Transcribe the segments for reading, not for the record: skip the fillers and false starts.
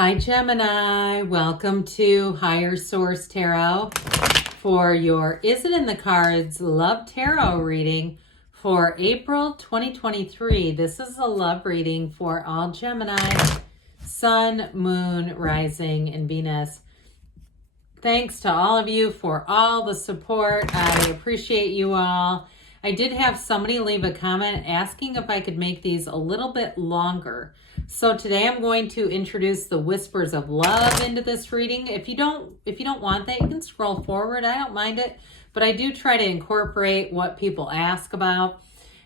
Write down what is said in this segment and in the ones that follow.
Hi Gemini, welcome to Higher Source Tarot for your Is It in the Cards Love Tarot reading for April 2023. This is a love reading for all Gemini, Sun, Moon, Rising, and Venus. Thanks to all of you for all the support. I appreciate you all. I did have somebody leave a comment asking if I could make these a little bit longer. So today I'm going to introduce the whispers of love into this reading. If you don't want that, you can scroll forward. I don't mind it, but I do try to incorporate what people ask about.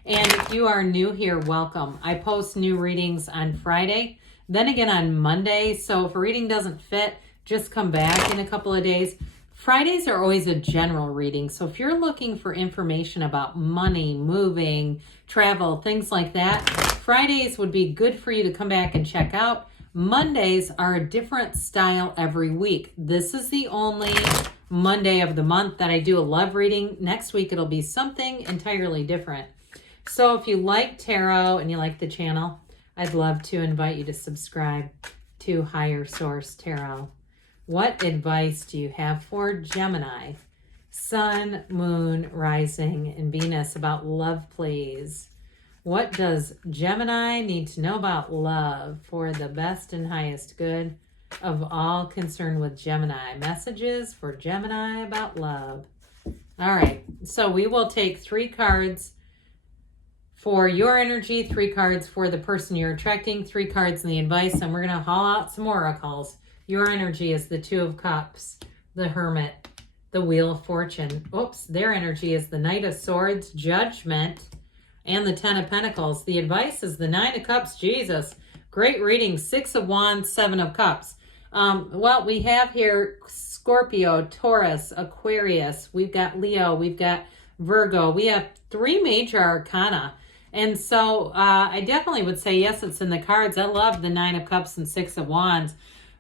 And if you are new here, welcome. I post new readings on Friday, then again on Monday. So if a reading doesn't fit, just come back in a couple of days. Fridays are always a general reading. So if you're looking for information about money, moving, travel, things like that, Fridays would be good for you to come back and check out. Mondays are a different style every week. This is the only Monday of the month that I do a love reading. Next week, it'll be something entirely different. So if you like tarot and you like the channel, I'd love to invite you to subscribe to Higher Source Tarot. What advice do you have for Gemini, Sun, Moon, Rising, and Venus about love, please? What does Gemini need to know about love for the best and highest good of all concerned with Gemini? Messages for Gemini about love. All right, so we will take 3 cards for your energy, 3 cards for the person you're attracting, 3 cards in the advice, and we're going to haul out some oracles. Your energy is the 2 of Cups, the Hermit, the Wheel of Fortune. Oops, their energy is the Knight of Swords, Judgment, and the 10 of Pentacles. The advice is the 9 of Cups, Jesus. Great reading, 6 of Wands, 7 of Cups. Well, we have here Scorpio, Taurus, Aquarius. We've got Leo, we've got Virgo. We have 3 major arcana. And so I definitely would say, yes, it's in the cards. I love the 9 of Cups and 6 of Wands.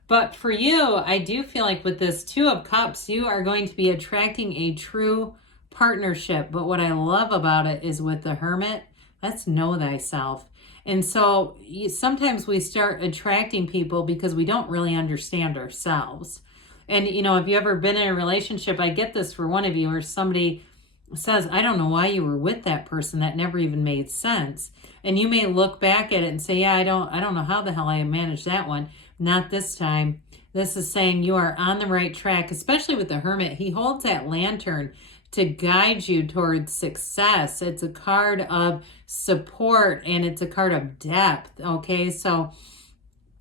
But for you, I do feel like with this 2 of Cups, you are going to be attracting a true partnership. But what I love about it is with the Hermit, let's know thyself. And so sometimes we start attracting people because we don't really understand ourselves. And, you know, if you ever been in a relationship, I get this for one of you, or somebody says, I don't know why you were with that person. That never even made sense. And you may look back at it and say, yeah, I don't know how the hell I managed that one. Not this time. This is saying you are on the right track, especially with the Hermit. He holds that lantern to guide you towards success. It's a card of support and it's a card of depth. Okay, so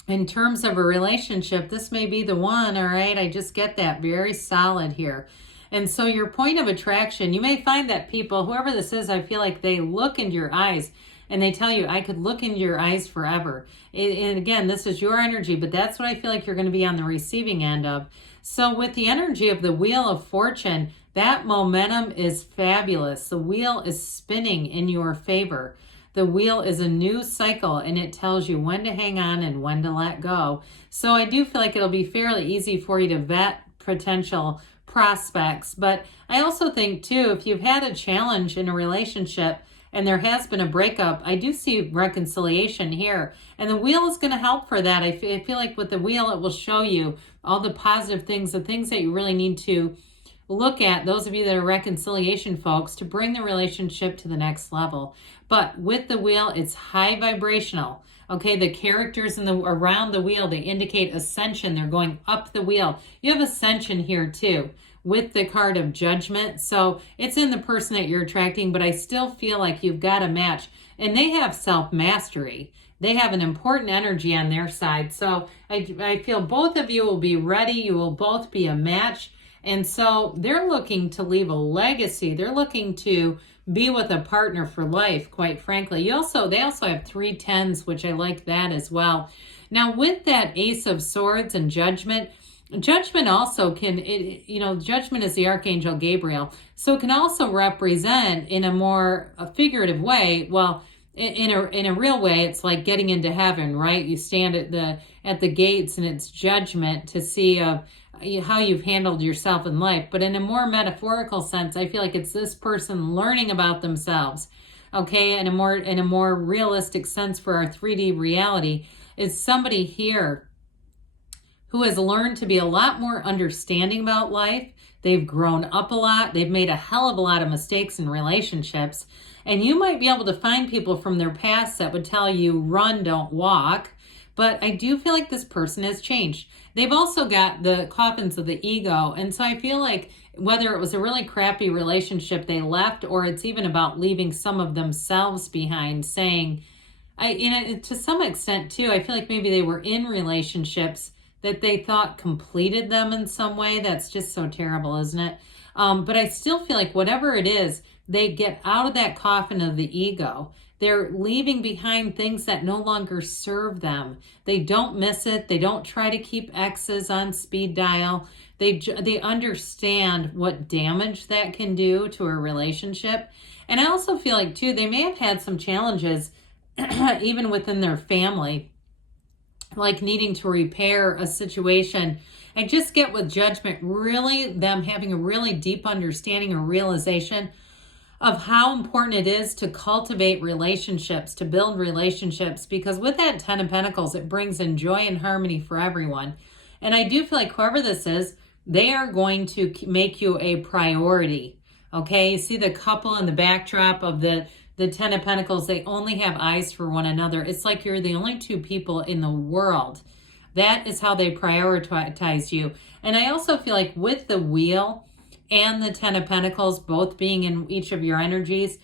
in terms of a relationship, this may be the one. All right, I just get that very solid here. And so your point of attraction, you may find that people, whoever this is, I feel like they look into your eyes and they tell you, I could look into your eyes forever. And again, this is your energy, but that's what I feel like you're going to be on the receiving end of. So with the energy of the Wheel of Fortune, that momentum is fabulous. The wheel is spinning in your favor. The wheel is a new cycle and it tells you when to hang on and when to let go. So I do feel like it'll be fairly easy for you to vet potential prospects. But I also think too, if you've had a challenge in a relationship and there has been a breakup, I do see reconciliation here. And the wheel is going to help for that. I feel like with the wheel, it will show you all the positive things, the things that you really need to look at, those of you that are reconciliation folks, to bring the relationship to the next level. But with the wheel, it's high vibrational. Okay, the characters around the wheel, they indicate ascension. They're going up the wheel. You have ascension here too, with the card of Judgment. So it's in the person that you're attracting, but I still feel like you've got a match. And they have self-mastery. They have an important energy on their side. So I feel both of you will be ready. You will both be a match. And so they're looking to leave a legacy. They're looking to be with a partner for life, quite frankly. They also have 3 10s, which I like that as well. Now with that Ace of Swords and Judgment also can, Judgment is the Archangel Gabriel. So it can also represent in a more figurative way, well, in a real way, it's like getting into heaven, right? You stand at the gates and it's judgment to see how you've handled yourself in life. But in a more metaphorical sense, I feel like it's this person learning about themselves. Okay, in a more realistic sense for our 3D reality, is somebody here who has learned to be a lot more understanding about life. They've grown up a lot. They've made a hell of a lot of mistakes in relationships. And you might be able to find people from their past that would tell you, run, don't walk. But I do feel like this person has changed. They've also got the coffins of the ego. And so I feel like whether it was a really crappy relationship they left, or it's even about leaving some of themselves behind, saying, to some extent too, I feel like maybe they were in relationships that they thought completed them in some way. That's just so terrible, isn't it? But I still feel like whatever it is, they get out of that coffin of the ego. They're leaving behind things that no longer serve them. They don't miss it. They don't try to keep exes on speed dial. They understand what damage that can do to a relationship. And I also feel like too, they may have had some challenges even within their family, like needing to repair a situation. And just get with judgment, really them having a really deep understanding or realization of how important it is to cultivate relationships, to build relationships, because with that 10 of Pentacles, it brings in joy and harmony for everyone. And I do feel like whoever this is, they are going to make you a priority. Okay, you see the couple in the backdrop of the 10 of Pentacles, they only have eyes for one another. It's like you're the only two people in the world. That is how they prioritize you. And I also feel like with the Wheel and the 10 of Pentacles, both being in each of your energies,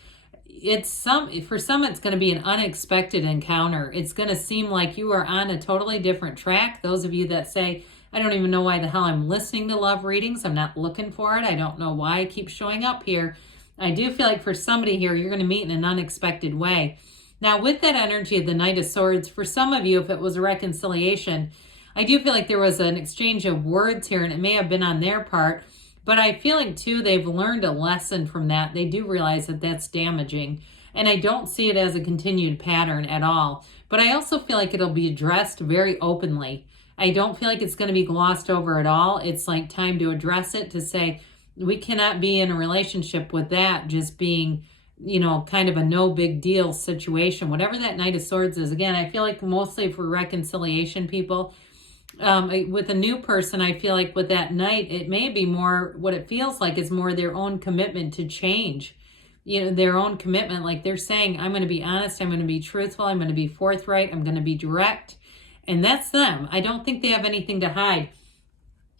for some, it's going to be an unexpected encounter. It's going to seem like you are on a totally different track. Those of you that say, I don't even know why the hell I'm listening to love readings. I'm not looking for it. I don't know why I keep showing up here. I do feel like for somebody here, you're going to meet in an unexpected way. Now, with that energy of the Knight of Swords, for some of you, if it was a reconciliation, I do feel like there was an exchange of words here, and it may have been on their part. But I feel like, too, they've learned a lesson from that. They do realize that that's damaging. And I don't see it as a continued pattern at all. But I also feel like it'll be addressed very openly. I don't feel like it's going to be glossed over at all. It's like time to address it, to say, we cannot be in a relationship with that just being, you know, kind of a no big deal situation. Whatever that Knight of Swords is, again, I feel like mostly for reconciliation people. With a new person, I feel like with that Knight, it may be more, what it feels like is more their own commitment to change. You know, their own commitment, like they're saying, I'm going to be honest, I'm going to be truthful, I'm going to be forthright, I'm going to be direct. And that's them. I don't think they have anything to hide.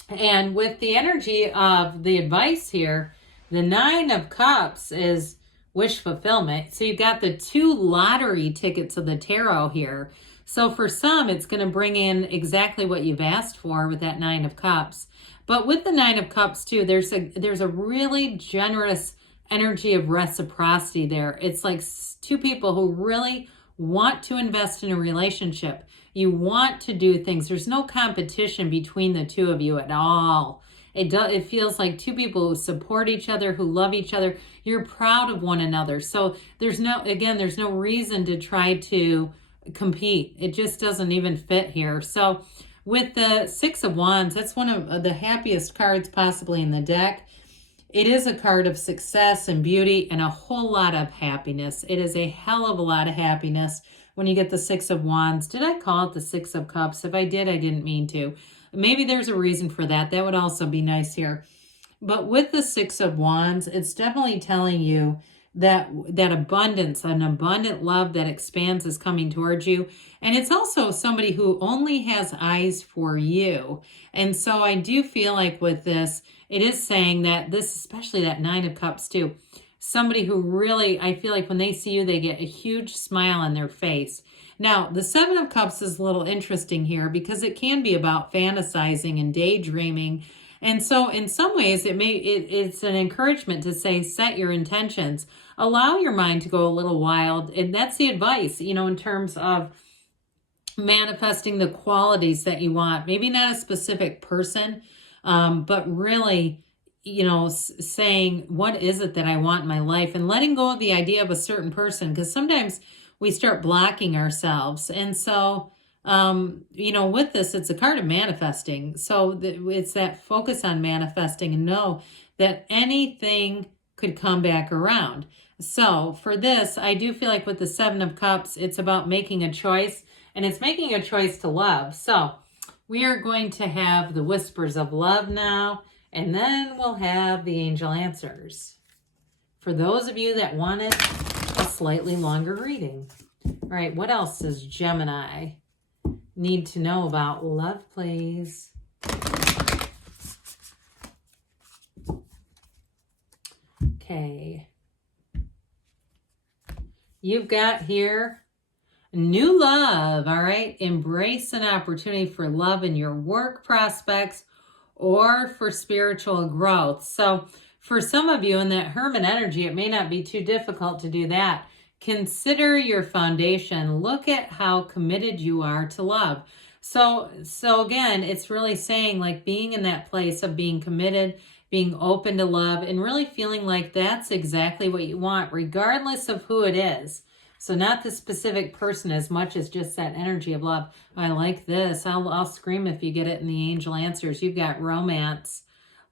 And with the energy of the advice here, the 9 of Cups is wish fulfillment. So you've got the 2 lottery tickets of the tarot here. So for some, it's going to bring in exactly what you've asked for with that 9 of Cups. But with the 9 of Cups too, there's a really generous energy of reciprocity there. It's like 2 people who really want to invest in a relationship. You want to do things. There's no competition between the 2 of you at all. It feels like 2 people who support each other, who love each other. You're proud of one another. So there's no reason to try to compete. It just doesn't even fit here. So with the 6 of Wands, that's one of the happiest cards possibly in the deck. It is a card of success and beauty and a whole lot of happiness. It is a hell of a lot of happiness when you get the 6 of Wands. Did I call it the 6 of Cups? If I did, I didn't mean to. Maybe there's a reason for that. That would also be nice here. But with the 6 of Wands, it's definitely telling you that abundance, an abundant love that expands is coming towards you. And it's also somebody who only has eyes for you. And so I do feel like with this, it is saying that this, especially that 9 of Cups too, somebody who really, I feel like when they see you, they get a huge smile on their face. Now, the 7 of Cups is a little interesting here because it can be about fantasizing and daydreaming. And so in some ways, it's an encouragement to say, set your intentions. Allow your mind to go a little wild. And that's the advice, you know, in terms of manifesting the qualities that you want. Maybe not a specific person, but really, you know, saying, what is it that I want in my life? And letting go of the idea of a certain person, because sometimes we start blocking ourselves. And so, you know, with this, it's a card of manifesting. So it's that focus on manifesting and know that anything could come back around. So for this, I do feel like with the 7 of Cups, it's about making a choice, and it's making a choice to love. So We are going to have the whispers of love now, and then we'll have the angel answers. For those of you that wanted a slightly longer reading. All right, what else does Gemini need to know about love, please? Okay. You've got here new love, all right? Embrace an opportunity for love in your work prospects or for spiritual growth. So for some of you in that Hermit energy, it may not be too difficult to do that. Consider your foundation. Look at how committed you are to love. So again, it's really saying like being in that place of being committed, being open to love, and really feeling like that's exactly what you want, regardless of who it is. So not the specific person as much as just that energy of love. I like this. I'll scream if you get it in the angel answers. You've got romance.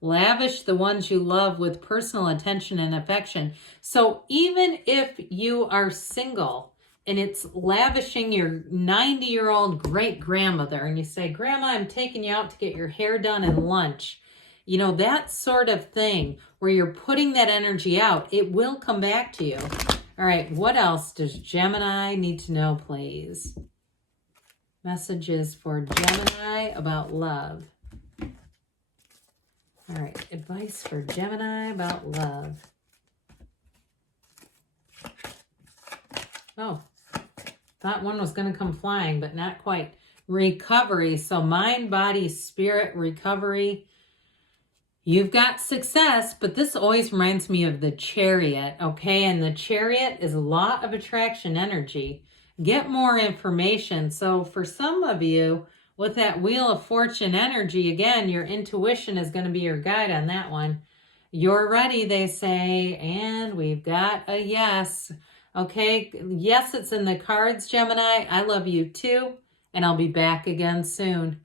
Lavish the ones you love with personal attention and affection. So even if you are single and it's lavishing your 90-year-old great-grandmother and you say, Grandma, I'm taking you out to get your hair done and lunch. You know, that sort of thing where you're putting that energy out, it will come back to you. All right, what else does Gemini need to know, please? Messages for Gemini about love. All right, advice for Gemini about love. Oh, thought one was going to come flying, but not quite. Recovery, so mind, body, spirit, recovery. You've got success, but this always reminds me of the Chariot, okay? And the Chariot is a law of attraction energy. Get more information. So for some of you, with that Wheel of Fortune energy, again, your intuition is going to be your guide on that one. You're ready, they say, and we've got a yes. Okay, yes, it's in the cards, Gemini. I love you too, and I'll be back again soon.